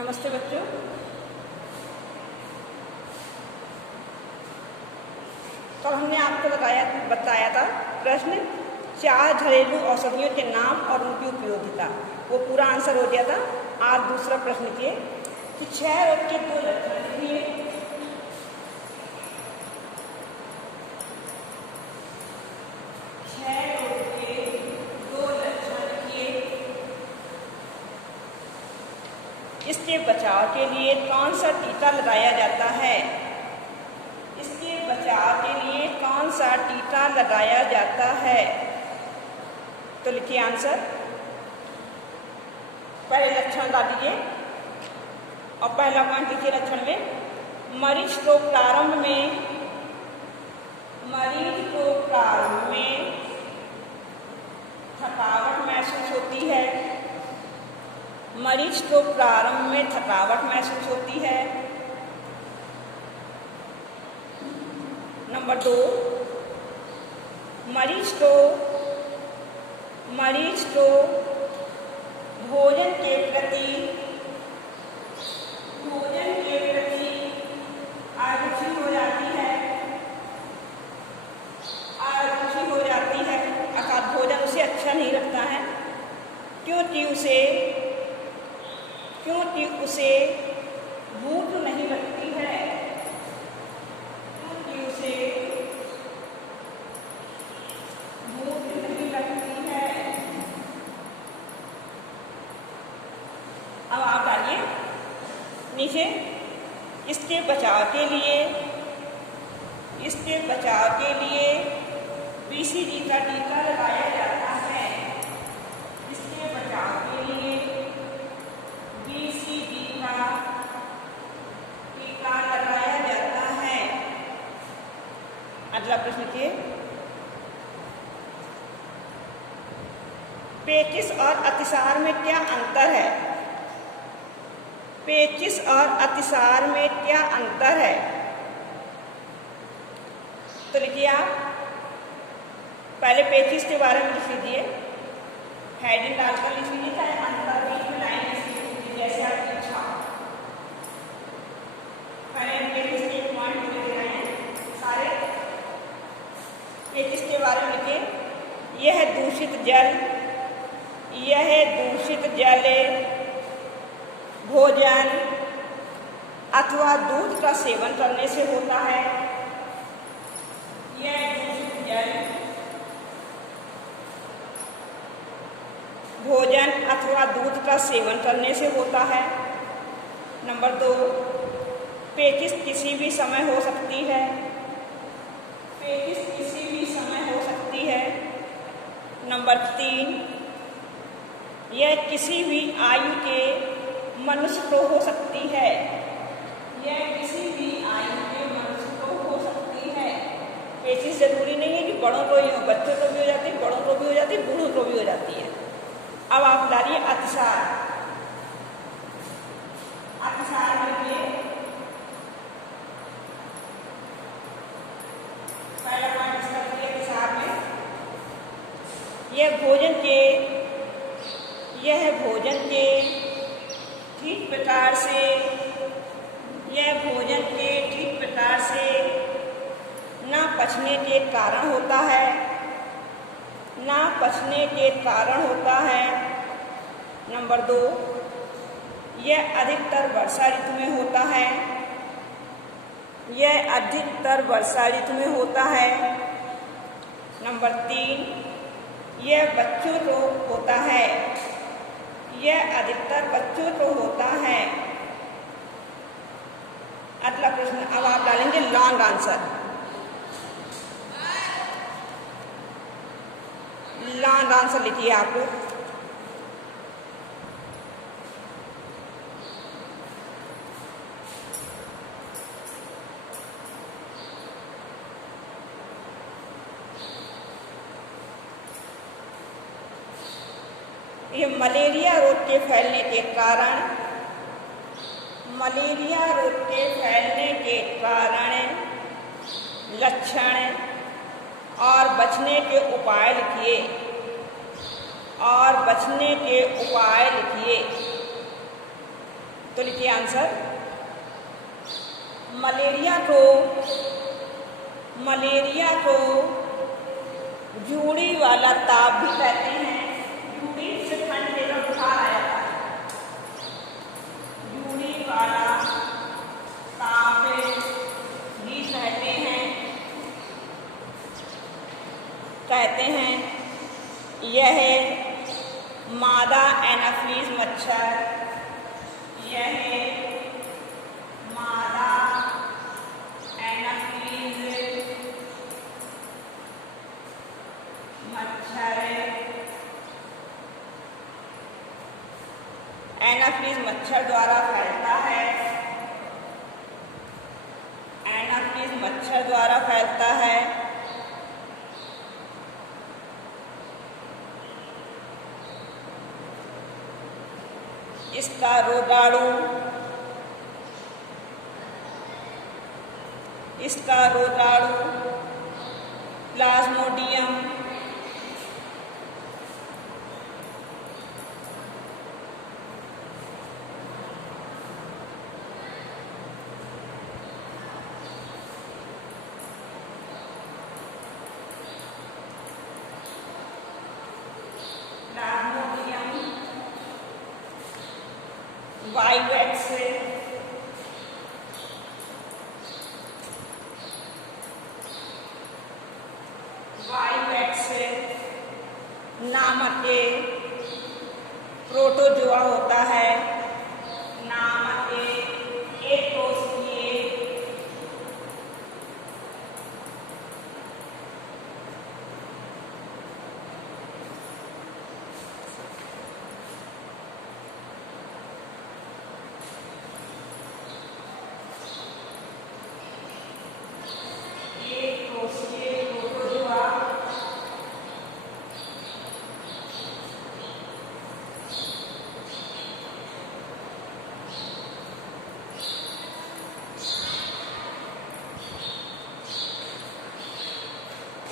नमस्ते बच्चों। कल हमने आपको बताया था प्रश्न 4 घरेलू औषधियों के नाम और उनकी उपयोगिता। वो पूरा आंसर हो गया था। आज दूसरा प्रश्न किए कि क्षय रोग के 2 लक्षण लिखिए। क्षय रोग के 2 लक्षण लिखिए। इसके बचाव के लिए कौन सा टीका लगाया जाता है? इसके बचाव के लिए कौन सा टीका लगाया जाता है? तो लिखिए आंसर। पहले लक्षण डाल दीजिए और पहला पॉइंट लिखिए लक्षण में। मरीज को प्रारंभ में थकावट महसूस होती है। मरीज को प्रारंभ में थकावट महसूस होती है। नंबर 2, मरीज को भोजन के प्रति आरुचि हो जाती है अर्थात भोजन उसे अच्छा नहीं लगता है क्योंकि उसे भूख नहीं लगती है। अब आप डालिए नीचे। इसके बचाव के लिए BCG का टीका लगाया जाता है। इसके बचाव के लिए BCG का टीका लगाया जाता है। अगला प्रश्न के पेचिश और अतिसार में क्या अंतर है? पेचिश और अतिसार में क्या अंतर है? तो लिखिए आप पहले पेचिश के बारे में लिख लीजिए। हेडिंग डालकर लिख लीजिए, चाहे अंतर बीच में लाइन लिख लीजिए जैसे आपकी इच्छा। पहले पेचिश के पॉइंट लिख रहे हैं सारे। पेचिश के बारे में लिखिए। यह दूषित जल भोजन अथवा दूध का सेवन करने से होता है। यह दूषित जल भोजन अथवा दूध का सेवन करने से होता है। नंबर 2, पेचिश किसी भी समय हो सकती है। नंबर 3, यह किसी भी आयु के मनुष्य को हो सकती है। पेचिश जरूरी नहीं है कि बड़ों को ही हो, बच्चों को भी हो जाती है, बड़ों को भी हो जाती है, बूढ़ों को भी हो जाती है। अब आप डालिए अतिसार में लिए पहला पॉइंट इसका लिखिए। अतिसार में यह भोजन के ठीक प्रकार से ना पचने के कारण होता है। नंबर 2, यह अधिकतर वर्षा ऋतु में होता है। नंबर 3, यह बच्चों को होता है। यह अधिकतर बच्चों को होता है। अगला प्रश्न अब आप डालेंगे लॉन्ग आंसर। लॉन्ग आंसर लिखिए आप लोग। ये मलेरिया रोग के फैलने के कारण लक्षण और बचने के उपाय लिखिए। तो लिखिए आंसर। मलेरिया को जूड़ी वाला ताप भी कहते हैं। जूड़ी से ठंड के जब बुखार आ जाता है, जूड़ी वाला ताप भी कहते हैं। यह मादा एनाफिलीज मच्छर, यह मादा एनाफिलीज मच्छर द्वारा फैलता है। एनाफिलीज मच्छर द्वारा फैलता है। इसका रोगाणु प्लाज्मोडियम वाइवेक्स नामक प्रोटोजोआ होता है। नामक एक कोशिकीय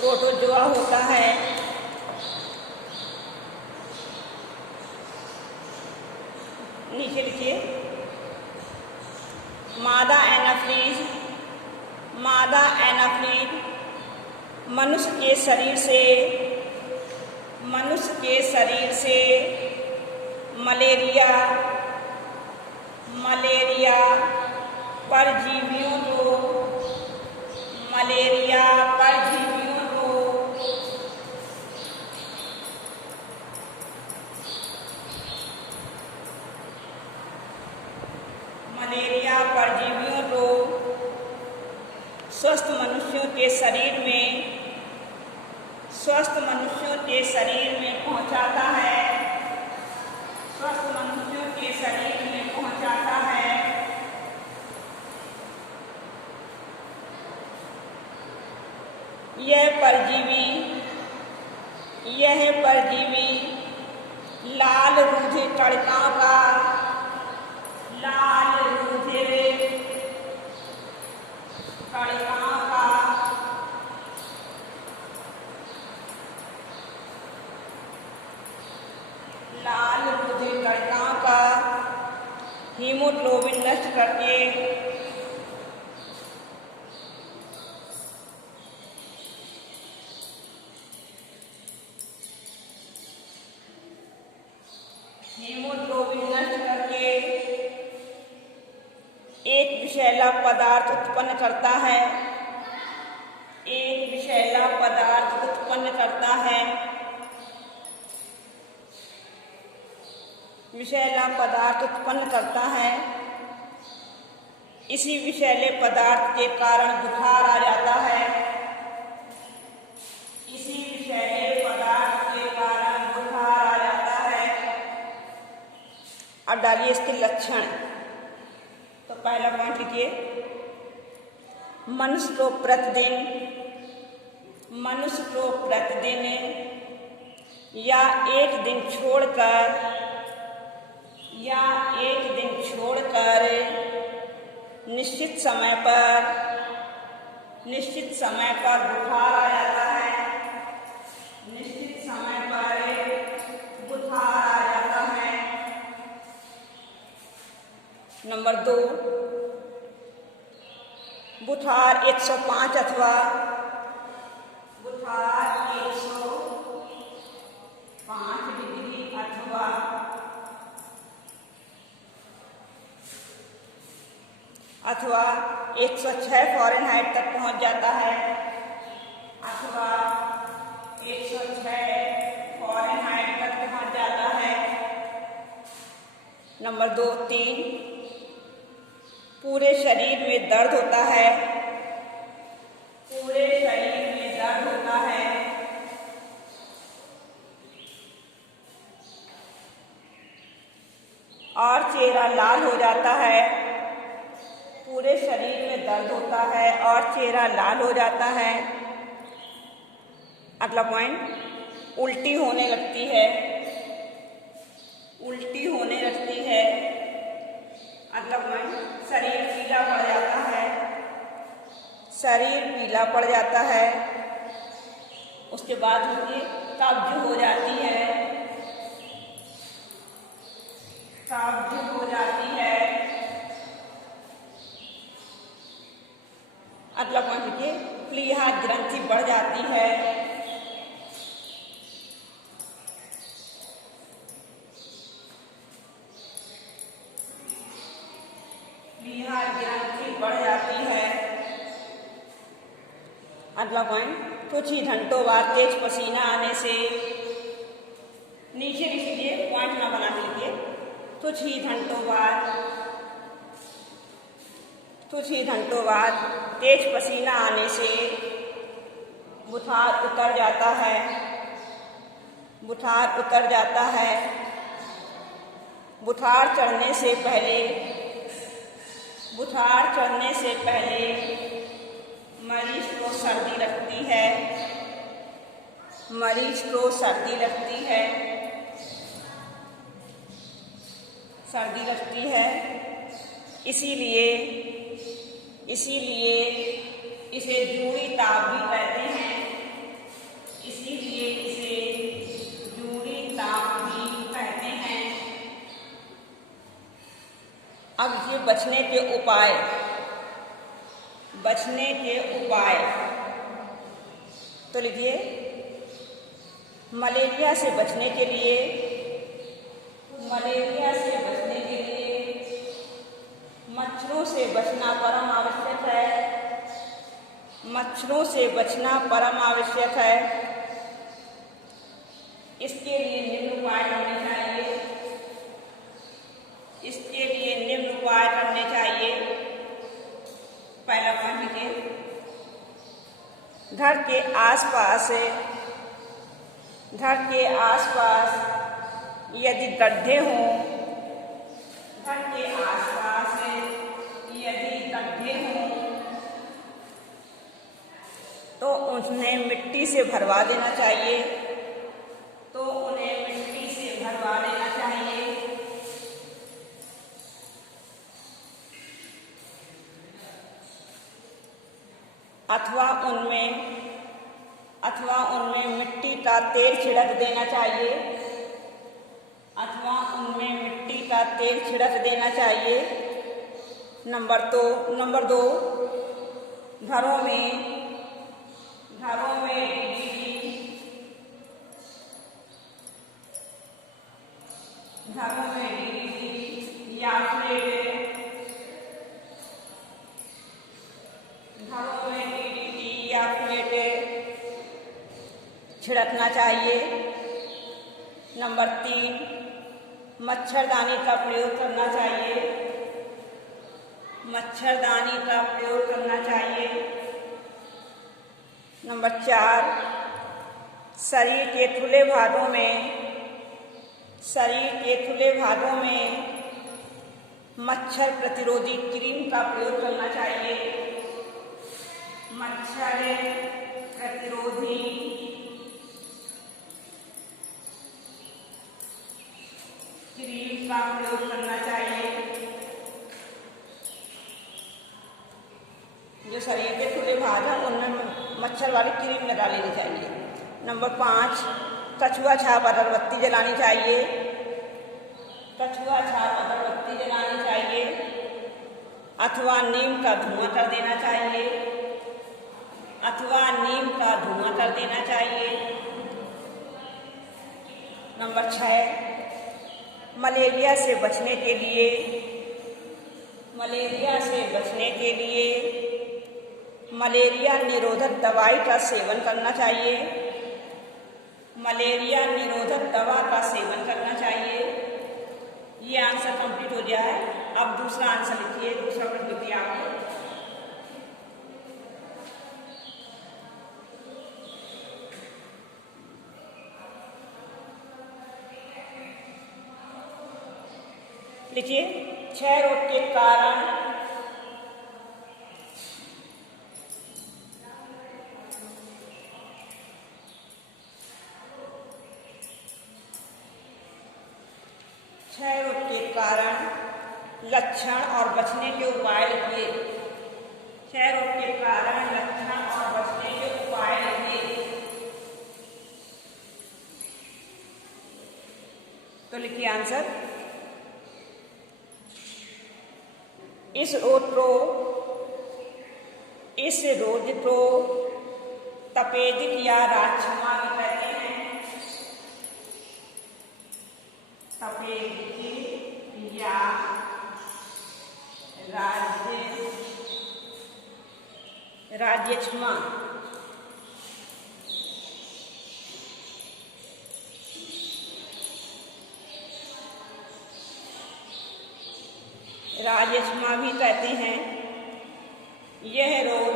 प्रोटोजोआ होता है। नीचे लिखिए मादा एनाफिलीज मनुष्य के शरीर से मलेरिया परजीवियों को स्वस्थ मनुष्यों के शरीर में पहुंचाता है। यह परजीवी लाल रूधिर कणिकाओं का हीमोग्लोबिन नष्ट करके एक विषैला पदार्थ उत्पन्न करता है। इसी विषैले पदार्थ के कारण बुखार आ जाता है। अब डालिए इसके लक्षण। तो पहला पॉइंट लिखिए मनुष्य को प्रतिदिन या एक दिन छोड़कर निश्चित समय पर बुखार आ जाता है। नंबर 2, बुखार 105 अथवा बुखार 105 डिग्री अथवा 106 फ़ारेनहाइट तक पहुंच जाता है, अथवा 106 फ़ारेनहाइट तक पहुंच जाता है। नंबर 2, 3, पूरे शरीर में दर्द होता है, पूरे शरीर में दर्द होता है, और चेहरा लाल हो जाता है, पूरे शरीर में दर्द होता है और चेहरा लाल हो जाता है। अगला पॉइंट, उल्टी होने लगती है, उल्टी होने लगती है। अगला पॉइंट, शरीर पीला पड़ जाता है, शरीर पीला पड़ जाता है। उसके बाद मुझे कब्ज हो जाती है, कब्ज हो जाती है। अगला पॉइंट लिखिए, प्लीहा ग्रंथि बढ़ जाती है, प्लीहा ग्रंथि बढ़ जाती है। अगला पॉइंट, कुछ ही घंटों बाद तेज पसीना आने से, नीचे लिख लीजिए, पॉइंट ना बना लीजिए। कुछ ही घंटों बाद तेज पसीना आने से बुखार उतर जाता है, बुखार उतर जाता है। बुखार चढ़ने से पहले मरीज को सर्दी लगती है, मरीज को सर्दी लगती है, सर्दी लगती है। इसीलिए इसे जूड़ी ताप भी कहते हैं, इसीलिए इसे जूड़ी ताप भी कहते हैं। अब ये बचने के उपाय, तो लिखिए, मलेरिया से बचने के लिए मच्छरों से बचना परम आवश्यक है, मच्छरों से बचना परम आवश्यक है। इसके लिए निम्न उपाय करने चाहिए, इसके लिए निम्न उपाय करने चाहिए। पहला पॉइंट लिखिए, घर के आसपास यदि गड्ढे हों, घर के आसपास यदि गड्ढे हों तो उन्हें मिट्टी से भरवा देना चाहिए, तो उन्हें मिट्टी से भरवा देना चाहिए। अथवा उनमें मिट्टी का तेल छिड़क देना चाहिए, अथवा उनमें मिट्टी का तेल छिड़क देना चाहिए। नंबर 2, घरों में DDT या प्लेटें छिड़कना चाहिए। नंबर 3, मच्छरदानी का प्रयोग करना चाहिए, मच्छरदानी का प्रयोग करना चाहिए। नंबर 4, शरीर के खुले भागों में मच्छर प्रतिरोधी क्रीम का प्रयोग करना चाहिए, मच्छर प्रतिरोधी क्रीम का प्रयोग करना चाहिए। जो शरीर के खुले भाग हैं उनमें मच्छर वाली क्रीम लगा लेनी चाहिए। नंबर 5, कछुआ छाप अगरबत्ती जलानी चाहिए, कछुआ छाप अगरबत्ती जलानी चाहिए। अथवा नीम का धुआं कर देना चाहिए, अथवा नीम का धुआं कर देना चाहिए। नंबर 6, मलेरिया से बचने के लिए, मलेरिया से बचने के लिए मलेरिया निरोधक दवाई का सेवन करना चाहिए, मलेरिया निरोधक दवा का सेवन करना चाहिए। ये आंसर कंप्लीट हो गया है। अब दूसरा आंसर लिखिए, दूसरा प्रश्न लिखिए आप। लिखिए, क्षय रोग के कारण क्षय रोग के कारण लक्षण और बचने के उपाय लिखिए। क्षय रोग के कारण लक्षण और बचने के उपाय लिखिए। तो लिखिए आंसर। इस रोग को तपेदिक या राजछमा भी कहते हैं, तपेदिक या राज्यक्षमा। राज्यक्षमा भी कहते हैं। यह रोग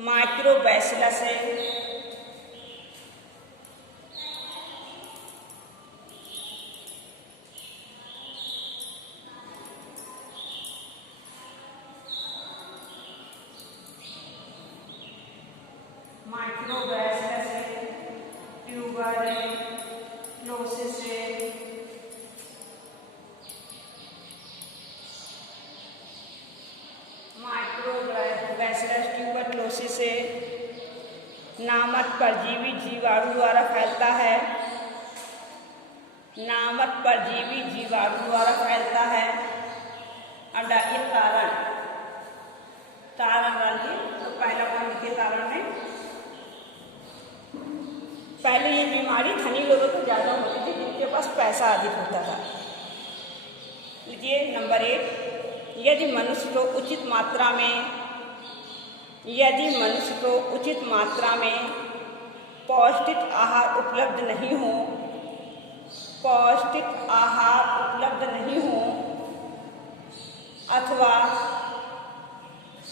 माइक्रोबैसिलस है, माइक्रोबैसिलस है, ट्यूबरक्लोसिस है, माइक्रोबैसिलस ट्यूबरक्लोसिस है, नामक परजीवी जीवाणु द्वारा फैलता है, नामक परजीवी जीवाणु द्वारा फैलता है। अंडर ये कारण डालिए। तो पहला कौन लिखिए कारण में। पहले ये बीमारी धनी लोगों को ज़्यादा होती थी, जिनके पास पैसा अधिक होता था। लिखिए नंबर 1, यदि मनुष्य को उचित मात्रा में पौष्टिक आहार उपलब्ध नहीं हो,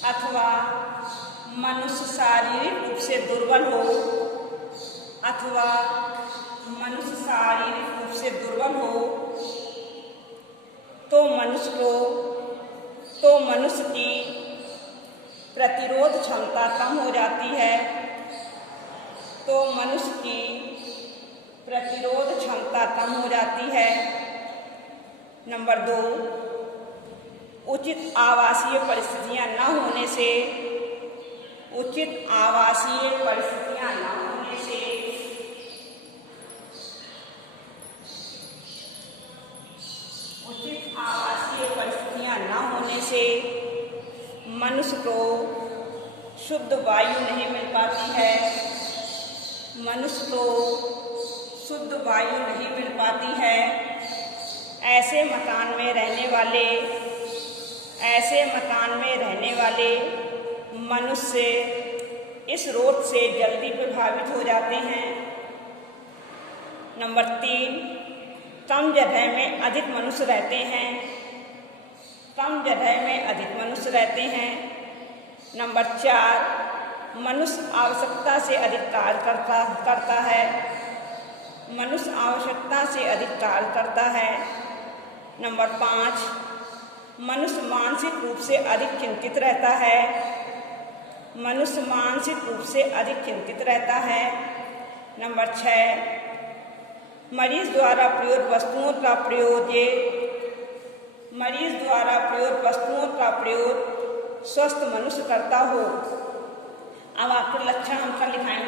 अथवा मनुष्य शारीरिक रूप से दुर्बल हो, तो मनुष्य की प्रतिरोध क्षमता कम हो जाती है। नंबर 2, उचित आवासीय परिस्थितियां न होने से मनुष्य को शुद्ध वायु नहीं मिल पाती है। ऐसे मकान में रहने वाले मनुष्य इस रोग से जल्दी प्रभावित हो जाते हैं। नंबर 3, कम जगह में अधिक मनुष्य रहते हैं। नंबर 4, मनुष्य आवश्यकता से अधिक कार्य करता है। नंबर 5, मनुष्य मानसिक रूप से अधिक चिंतित रहता है। नंबर 6, मरीज द्वारा प्रयुक्त वस्तुओं का प्रयोग स्वस्थ मनुष्य करता हो। अब आपके लक्षण हम लिखाएंगे।